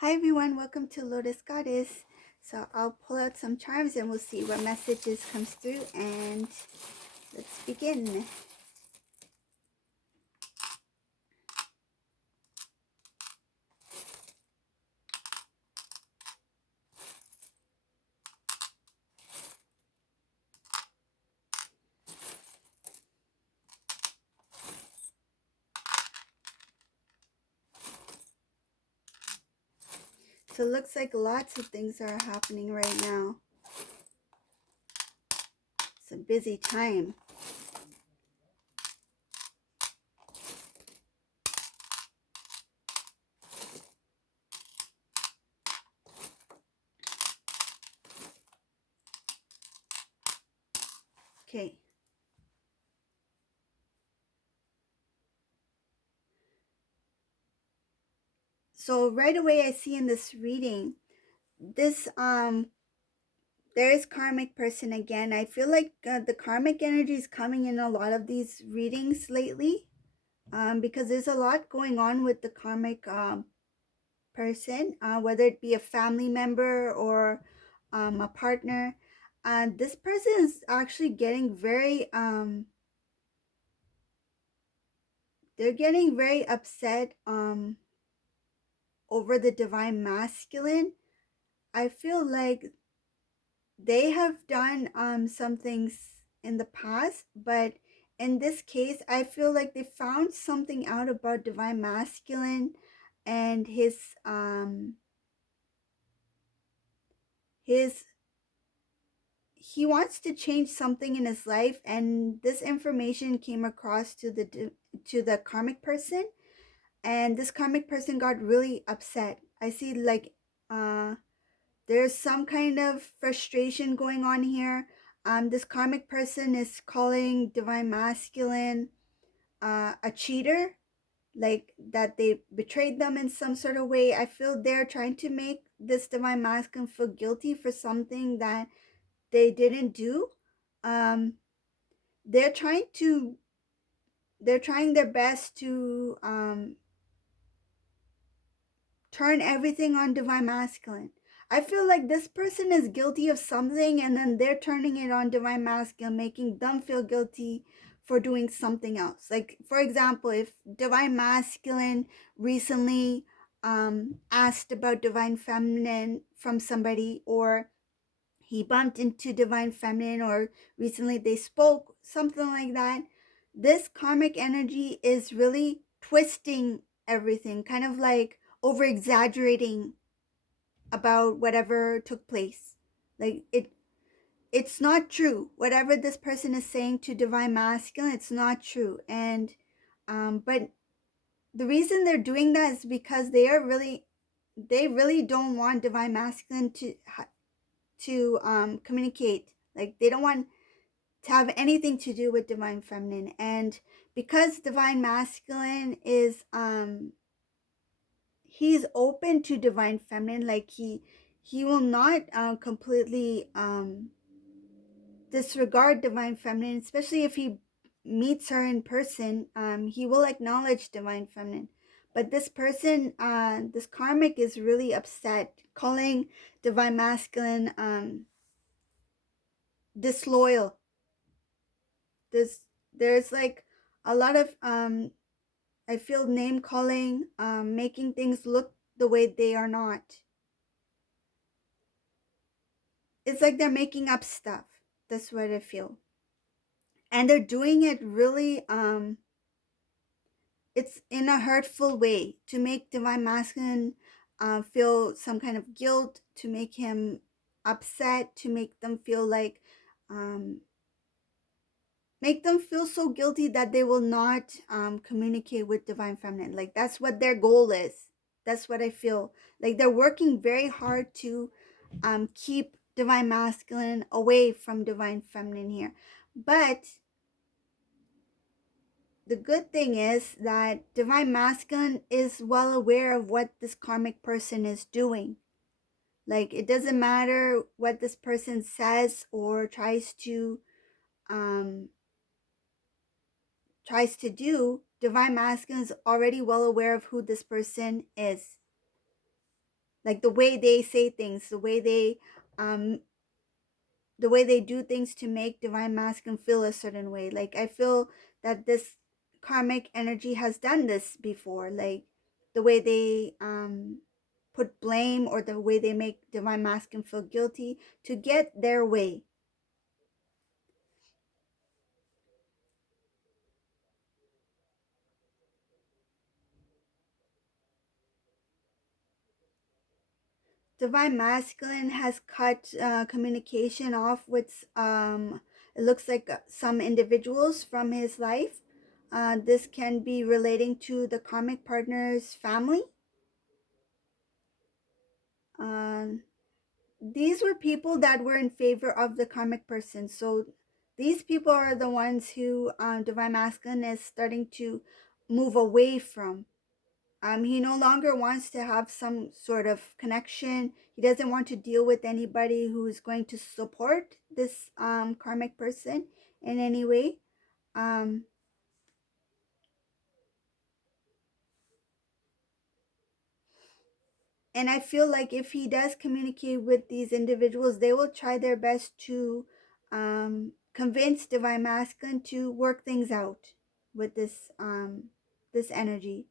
Hi everyone, welcome to Lotus Goddess. So I'll pull out some charms and we'll see what messages comes through, and let's begin. So it looks like lots of things are happening right now. It's a busy time. Okay. So right away I see in this reading, this there is karmic person again. I feel like the karmic energy is coming in a lot of these readings lately, because there's a lot going on with the karmic person, whether it be a family member or a partner. This person is actually getting very, they're getting very upset over the divine masculine. I feel like they have done some things in the past, but in this case, I feel like they found something out about divine masculine and his he wants to change something in his life, and this information came across to the karmic person, and this karmic person got really upset. I see like uh there's some kind of frustration going on here. This karmic person is calling divine masculine a cheater, like that they betrayed them in some sort of way. I feel they're trying to make this divine masculine feel guilty for something that they didn't do. um they're trying to they're trying their best to turn everything on divine masculine. I feel like this person is guilty of something, and then they're turning it on divine masculine, making them feel guilty for doing something else. Like, for example, if divine masculine recently asked about divine feminine from somebody, or he bumped into divine feminine, or recently they spoke, something like that, this karmic energy is really twisting everything, kind of like over exaggerating about whatever took place. Like it's not true. Whatever this person is saying to divine masculine, it's not true. And but the reason they're doing that is because they really don't want divine masculine to communicate. Like, they don't want to have anything to do with divine feminine. And because divine masculine is he's open to divine feminine, like he will not completely disregard divine feminine, especially if he meets her in person. He will acknowledge divine feminine. But this person, this karmic, is really upset, calling divine masculine disloyal. This There's like a lot of I feel name calling, making things look the way they are not. It's like they're making up stuff. That's what I feel. And they're doing it really it's in a hurtful way, to make divine masculine feel some kind of guilt, to make him upset, to um make them feel so guilty that they will not communicate with divine feminine. Like, that's what their goal is. That's what I feel. Like, they're working very hard to keep divine masculine away from divine feminine here. But the good thing is that divine masculine is well aware of what this karmic person is doing. Like, it doesn't matter what this person says or um tries to do. Divine masculine is already well aware of who this person is. like the way they say things, um the way they do things to make divine masculine feel a certain way. Like I feel that this karmic energy has done this before, like the way they put blame, or the way they make divine masculine feel guilty to get their way. Divine masculine has cut communication off with it looks like some individuals from his life. This can be relating to the karmic partner's family. um, these were people that were in favor of the karmic person, so these people are the ones who divine masculine is starting to move away from. He no longer wants to have some sort of connection. He doesn't want to deal with anybody who is going to support this karmic person in any way. Um, and I feel like if he does communicate with these individuals, they will try their best to convince divine masculine to work things out with this energy.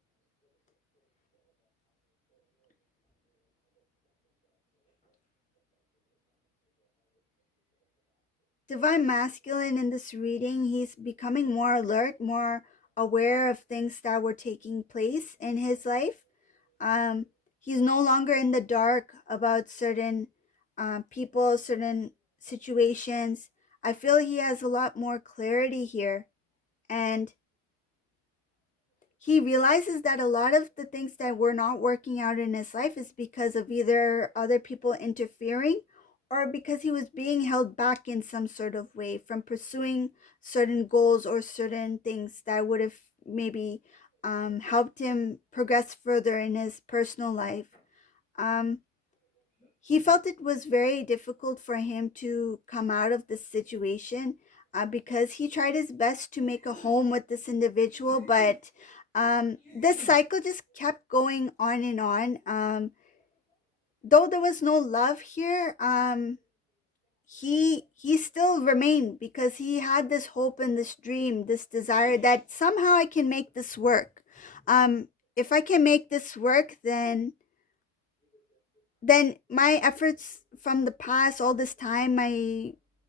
Divine masculine in this reading, he's becoming more alert, more aware of things that were taking place in his life. um he's no longer in the dark about certain people, certain situations. I feel he has a lot more clarity here, and he realizes that a lot of the things that were not working out in his life is because of either other people interfering, or because he was being held back in some sort of way from pursuing certain goals or certain things that would have maybe helped him progress further in his personal life. Um, he felt it was very difficult for him to come out of this situation, because he tried his best to make a home with this individual, but this cycle just kept going on and on. Though there was no love here, he still remained, because he had this hope and this dream, this desire that somehow I can make this work. If I can make this work, then my efforts from the past, all this time,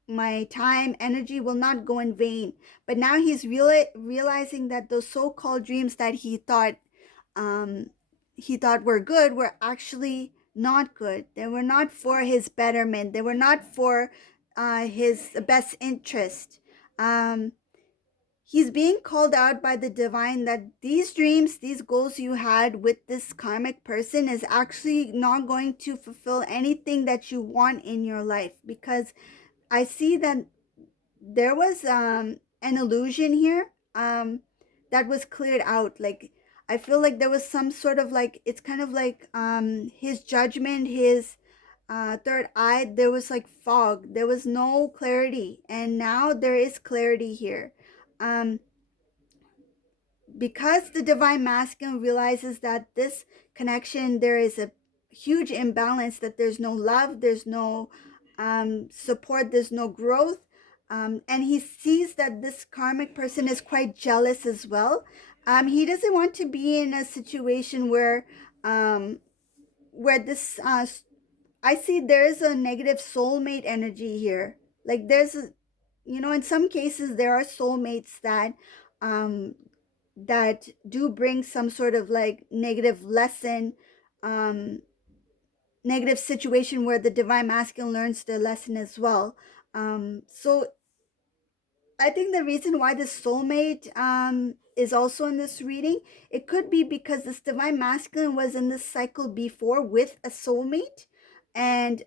my time, energy will not go in vain. But now he's realizing that those so-called dreams that um he thought were good were actually not good. They were not for his betterment. They were not for his best interest. um He's being called out by the divine that these dreams, these goals you had with this karmic person is actually not going to fulfill anything that you want in your life, because I see that there was an illusion here that was cleared out. Like I feel like there was some sort of, like, it's kind of like his judgment, his third eye, there was like fog, there was no clarity, and now there is clarity here. um because the divine masculine realizes that this connection, there is a huge imbalance, that there's no love, there's no support, there's no growth. And he sees that this karmic person is quite jealous as well. He doesn't want to be in a situation um, where this I see there is a negative soulmate energy here. Like there's a, in some cases there are soulmates um, that do bring some sort of like negative lesson, um, negative situation where the divine masculine learns the lesson as well. So I think the reason why this soulmate is also in this reading, it could be because this divine masculine was in this cycle before with a soulmate, and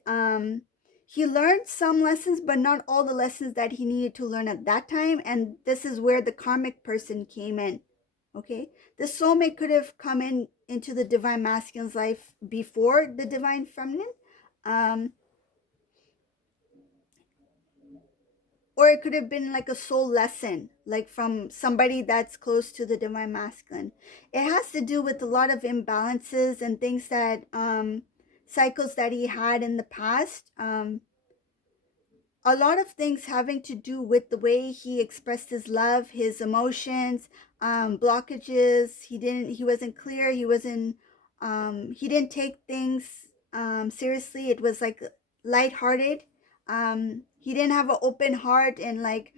he learned some lessons, but not all the lessons that he needed to learn at that time. And this is where the karmic person came in. Okay, the soulmate could have come in into the divine masculine's life before the divine feminine. Um, or it could have been like a soul lesson, like from somebody that's close to the divine masculine. It has to do with a lot of imbalances and things that cycles that he had in the past. A lot of things having to do with the way he expressed his love, his emotions, blockages. He wasn't clear. He didn't take things seriously. It was like lighthearted. He didn't have an open heart and like,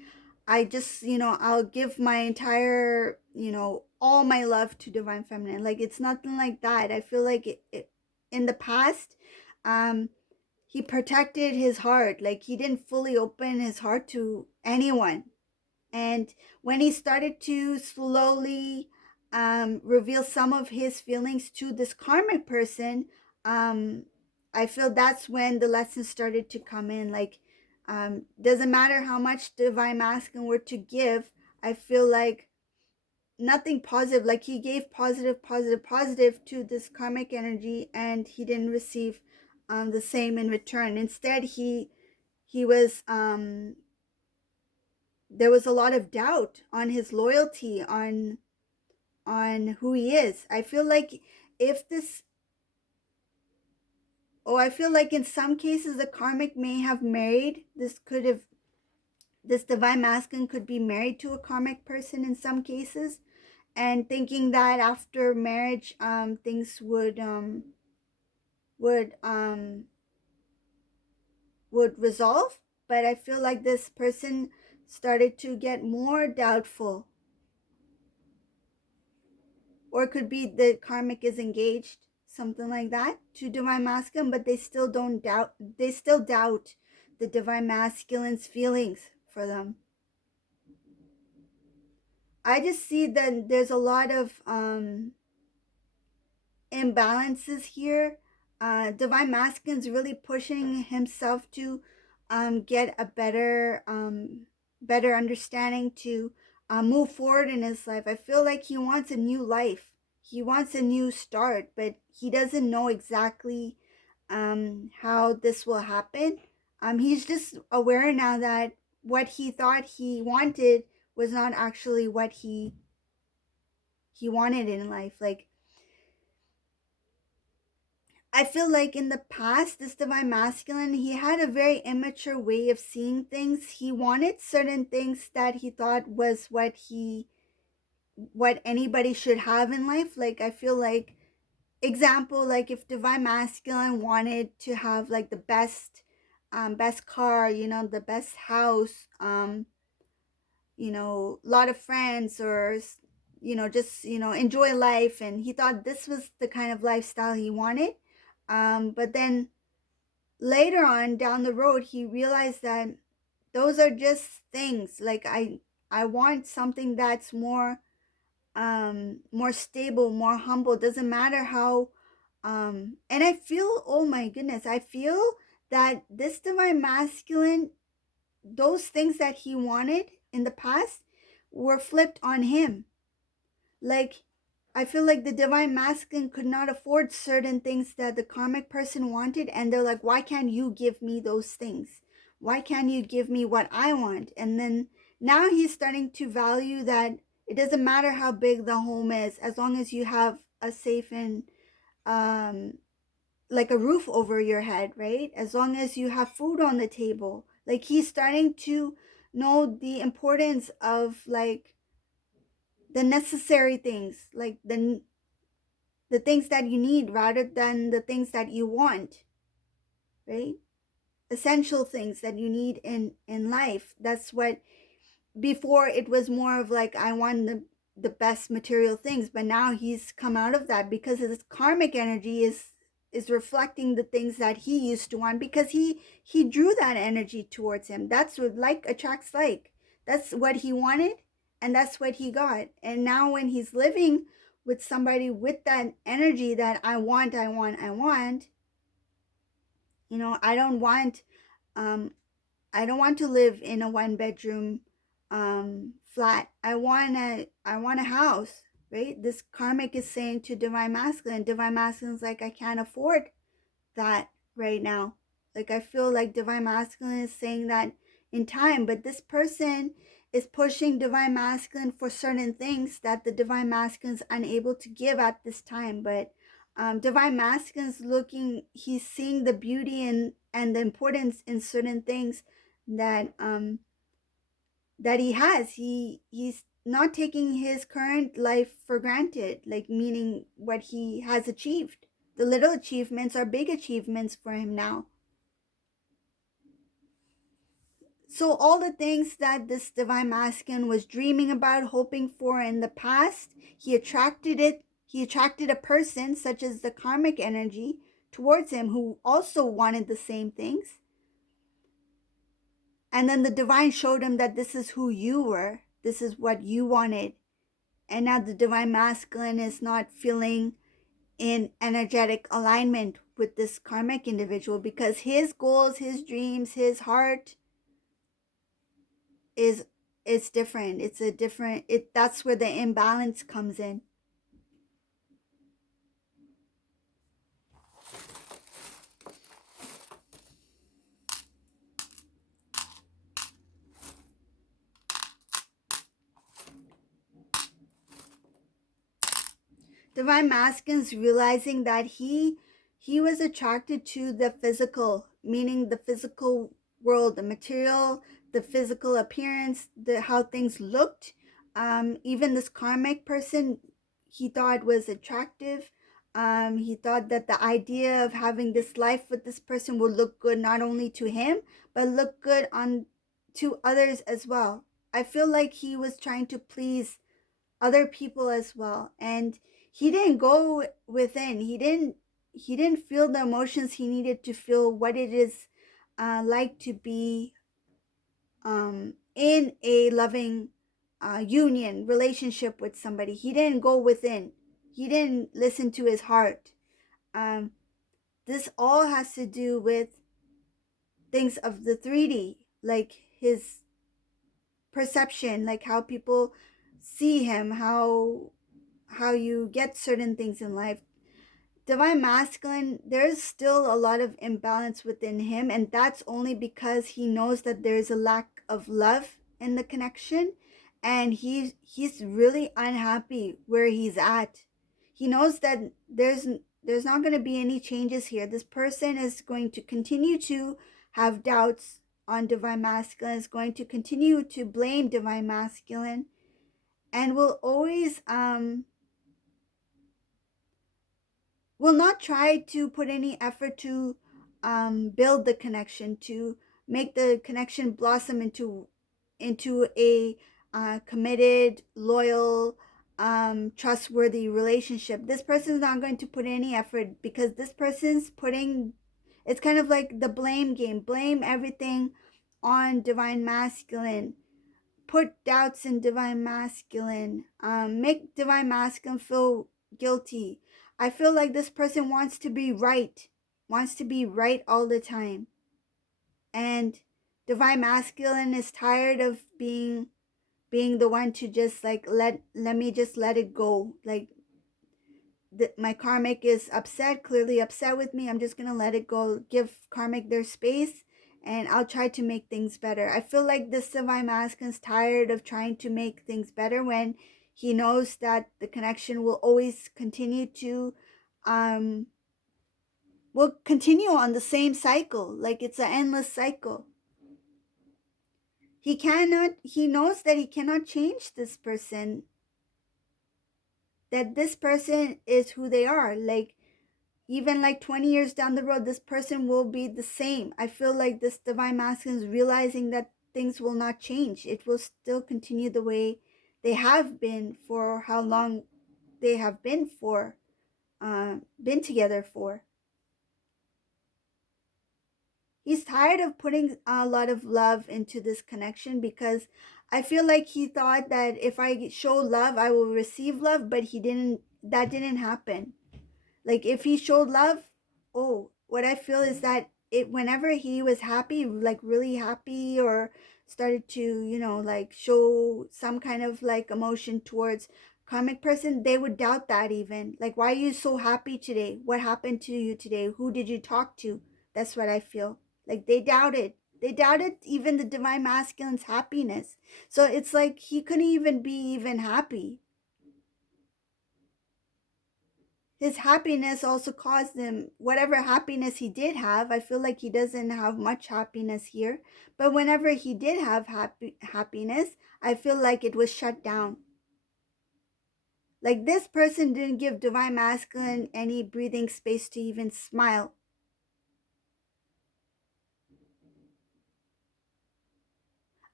I just, I'll give my entire, all my love to divine feminine. Like, it's nothing like that. I feel like in the past, um, he protected his heart. Like, he didn't fully open his heart to anyone. And when he started to slowly reveal some of his feelings to this karmic person, um, I feel that's when the lessons started to come in. Like, doesn't matter how much divine masculine were to give, I feel like nothing positive. Like, he gave positive, positive, positive to this karmic energy, and he didn't receive the same in return. Instead, he was there was a lot of doubt on his loyalty, on who he is. I feel like if this I feel like in some cases the karmic may have married. This divine masculine could be married to a karmic person in some cases, and thinking that after marriage things would would resolve. But I feel like this person started to get more doubtful, or it could be the karmic is engaged, something like that, to divine masculine, but they still doubt the divine masculine's feelings for them. I just see that there's a lot of imbalances here. Divine masculine's really pushing himself to get a better understanding, to move forward in his life. I feel like he wants a new life. He wants a new start, but he doesn't know exactly how this will happen. He's just aware now that what he thought he wanted was not actually what he wanted in life. Like, I feel like in the past, this divine masculine, he had a very immature way of seeing things. He wanted certain things that he thought was what anybody should have in life. Like, I feel like, example, like if divine masculine wanted to have like the best car, the best house, a lot of friends, or just enjoy life, and he thought this was the kind of lifestyle he wanted. But then later on down the road, he realized that those are just things. Like, I want something that's more stable, more humble. Doesn't matter how and I feel, oh my goodness, I feel that this divine masculine, those things that he wanted in the past were flipped on him. Like, I feel like the divine masculine could not afford certain things that the karmic person wanted, and they're like, why can't you give me those things? Why can't you give me what I want? And then now he's starting to value that it doesn't matter how big the home is, as long as you have a safe and um like a roof over your head, right? As long as you have food on the table. Like, he's starting to know the importance of like the necessary things, like the things that you need rather than the things that you want, right? Essential things that you need in life. That's what, before it was more of like, I want the best material things, but now he's come out of that because his karmic energy is reflecting the things that he used to want, because he drew that energy towards him. That's what like attracts like. That's what he wanted, and that's what he got. And now when he's living with somebody with that energy that I want, I want, I want, I don't want um I don't want to live in a one bedroom flat. I want a house, right? This karmic is saying to divine masculine. Divine masculine's like, I can't afford that right now. Like, I feel like divine masculine is saying that in time, but this person is pushing divine masculine for certain things that the divine masculine is unable to give at this time. But Divine masculine's looking, he's seeing the beauty and the importance in certain things that that he has. He's not taking his current life for granted, like meaning what he has achieved. The little achievements are big achievements for him now. So all the things that this divine masculine was dreaming about, hoping for in the past, he attracted it. He attracted a person such as the karmic energy towards him who also wanted the same things. And then the divine showed him that this is who you were. This is what you wanted. And now the divine masculine is not feeling in energetic alignment with this karmic individual because his goals, his dreams, his heart is it's different. It's a different it that's where the imbalance comes in. Divine masculine's realizing that he was attracted to the physical, meaning the physical world, the material, the physical appearance, the how things looked. Even this karmic person, he thought was attractive. He thought that the idea of having this life with this person would look good not only to him but look good on to others as well. I feel like he was trying to please other people as well, and he didn't go within. He didn't feel the emotions he needed to feel what it is like to be in a loving union relationship with somebody. He didn't go within. He didn't listen to his heart. um, this all has to do with things of the 3D, like his perception, like how people see him, how you get certain things in life. Divine masculine, there's still a lot of imbalance within him, and that's only because he knows that there's a lack of love in the connection, and he's really unhappy where he's at. He knows that there's not going to be any changes here. This person is going to continue to have doubts on divine masculine, is going to continue to blame divine masculine, and will not try to put any effort to build the connection, to make the connection blossom into a committed, loyal, trustworthy relationship. This person is not going to put any effort because this person's putting, it's kind of like the blame game, blame everything on divine masculine, put doubts in divine masculine, make divine masculine feel guilty. I feel like this person wants to be right all the time. And divine masculine is tired of being the one to just like let me just let it go. Like my karmic is upset, clearly upset with me. I'm just gonna let it go, give karmic their space, and I'll try to make things better. I feel like this divine masculine's tired of trying to make things better when he knows that the connection will always continue to um will continue on the same cycle. Like it's an endless cycle. He knows that he cannot change this person, that this person is who they are. Like even like 20 years down the road, this person will be the same. I feel like this divine masculine is realizing that things will not change. It will still continue the way they have been for how long they have been together for. He's tired of putting a lot of love into this connection because I feel like he thought that if I show love, I will receive love, but he didn't. That didn't happen. Like if he showed love, oh, what I feel is that it whenever he was happy, like really happy, or started to like show some kind of like emotion towards karmic person, they would doubt that. Even like, why are you so happy today? What happened to you today? Who did you talk to? That's what I feel. Like they doubted even the divine masculine's happiness. So it's like he couldn't even be even happy. his happiness also caused him whatever happiness he did have. I feel like he doesn't have much happiness here, but whenever he did have happiness, I feel like it was shut down. Like this person didn't give divine masculine any breathing space to even smile.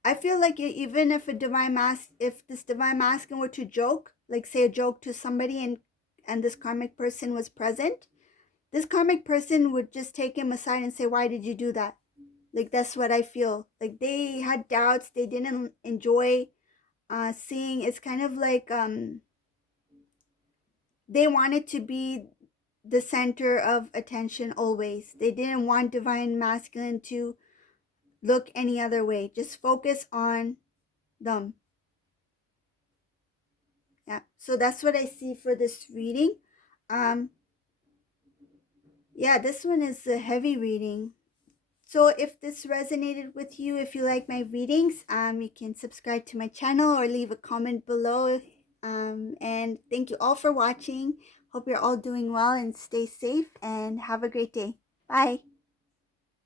I feel like even if if this divine masculine were to joke, like say a joke to somebody, and this karmic person was present, this karmic person would just take him aside and say, "Why did you do that?" Like that's what I feel. Like they had doubts. They didn't enjoy seeing. It's kind of like they wanted to be the center of attention always. They didn't want divine masculine to look any other way. Just focus on them. Yeah. So that's what I see for this reading. Um yeah, this one is a heavy reading. So if this resonated with you, if you like my readings, you can subscribe to my channel or leave a comment below. And thank you all for watching. Hope you're all doing well and stay safe and have a great day. Bye.